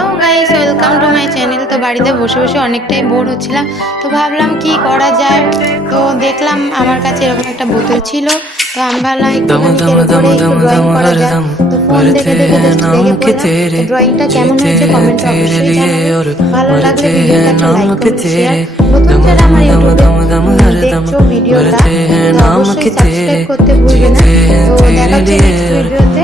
Hello guys, welcome to my channel. তো বাড়িতে বসে বসে অনেকটাই বোর হচ্ছিলাম, তো ভাবলাম কি করা যায়। তো দেখলাম আমার কাছে এরকম একটা বোতল ছিল, তো আমি ভাবলাম একটুখানি করে একটু ড্রয়িং করা যায়। তো ফোন দেখে দেখে জাস্ট লেগে পড়লাম। তো ড্রয়িংটা কেমন হয়েছে কমেন্টে অবশ্যই জানাবেন। ভালো লাগলে ভিডিওটা একটা লাইক কমেন্ট শেয়ার। নতুন যারা আমার ইউটিউবে দেখছো ভিডিওটা, তো অবশ্যই সাবস্ক্রাইব করতে ভুলবে না। তো দেখা হচ্ছে নেক্সট ভিডিওতে।